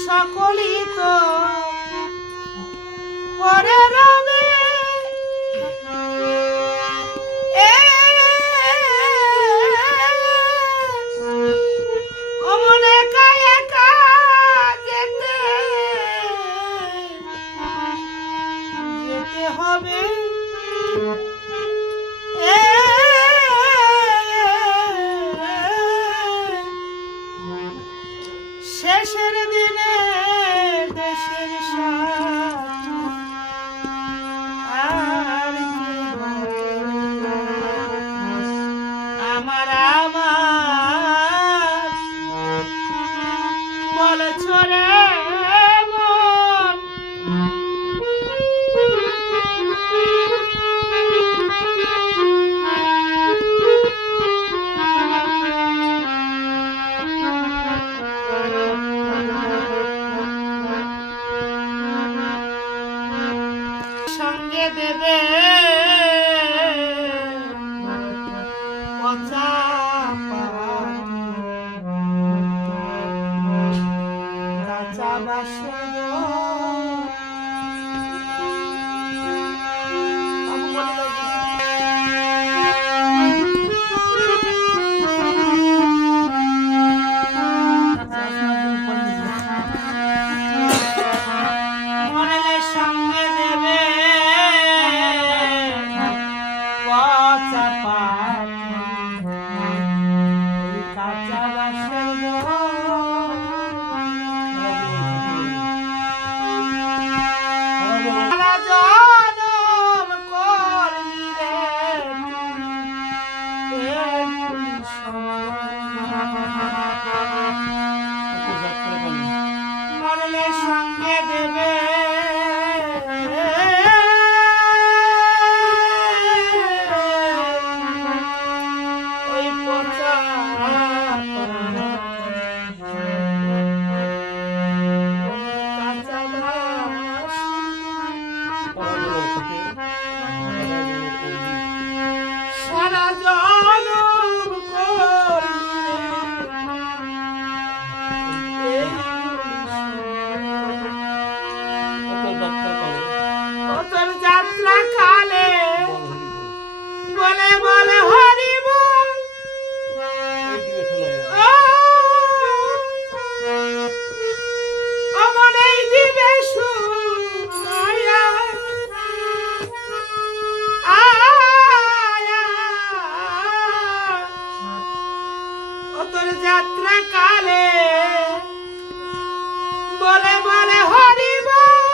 সকলই তো পরে রবে অমন একা একা যেতে যেতে হবে শেষের দিনে দেশের আর আমার আমার বল ছড়ে মন সঙ্গে দেবে পচা কাঁচা বাসন মরলে সঙ্গে দেবে ওই পচা কাঁচা বাস সারা জনম তোর যাত্রা কালে বলে বলে হরি বল অমন এই দিবে সুমায়া তোর যাত্রা কালে বলে বলে হরি বল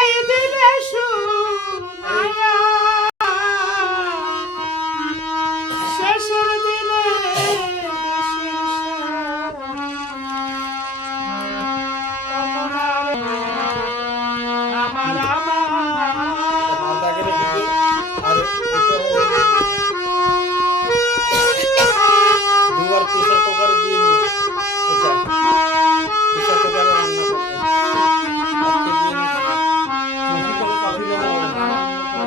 এই দিলে সুমায়া শেষের দিনে আমার দুবার প্রেসার কুকার দিয়ে নিয়ে এটা প্রেসার কুকারে রান্না করতে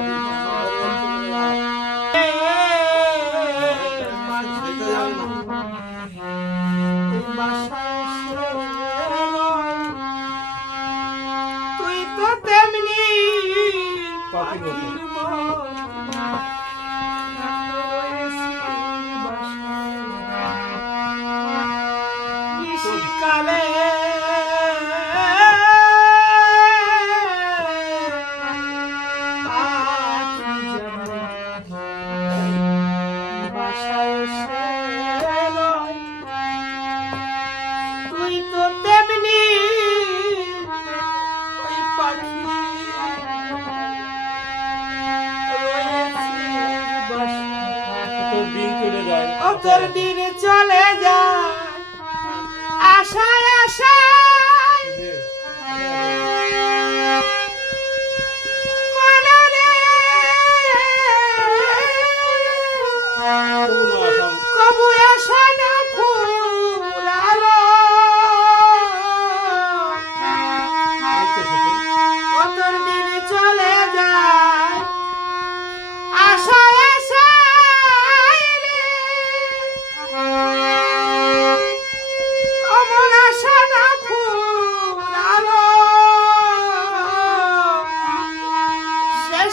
আজকে দিয়ে নিচ্ছি করে কফি তুই তো তেমনি কফি বলতে কালে তুই তো তেমনি ওই পাখি তোর দিন চলে যায় আশায় আশায় মনরে কবু আশা না ফুরালো তোর দিন চলে যায় আশায় আশায় রে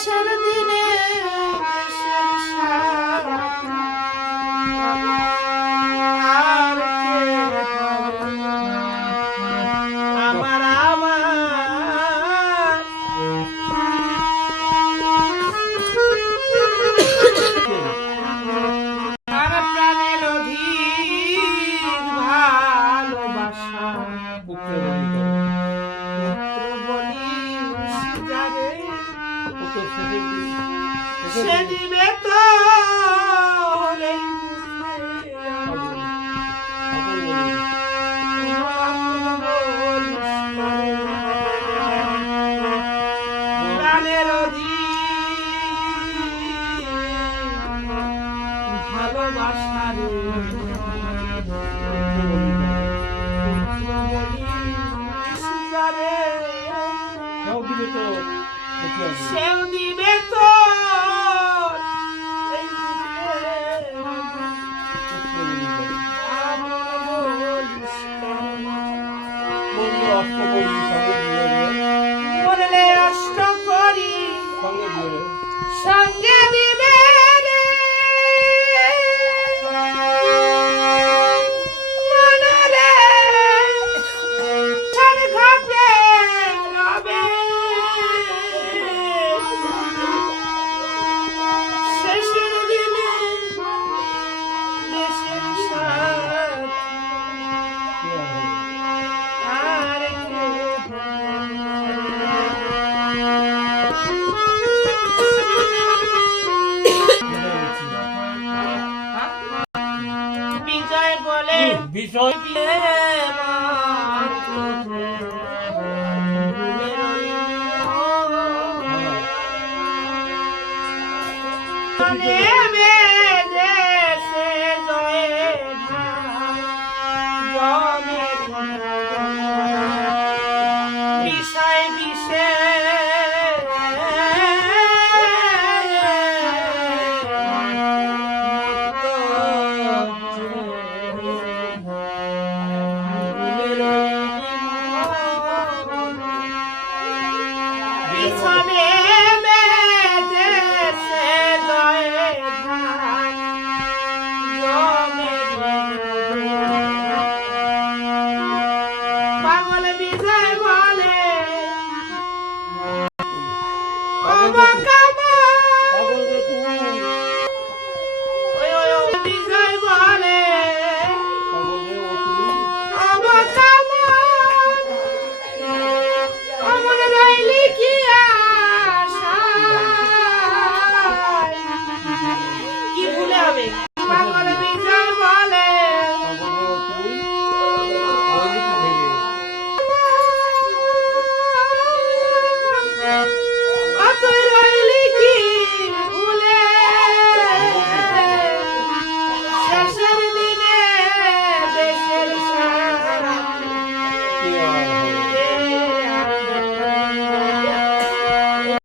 শেষের দিনে দেশের স্বার্থে আর কে হবে? আমার আর প্রাণের অধিক ভালোবাসা পুত্র বলি করে। বলিস যারে পুত্র শেষের দিন সে দিবে তো এই প্রাণের অধিক ভালোবাসা রে সেও দিবে তো এই মরলে অষ্ট করি সঙ্গে দিবে রে মনলে ছাড় ঘাটে রবে শেষের দিনে দেশের সাথে আর কে বিজয় বলে বিষয় বিষয় বিষে পিছনে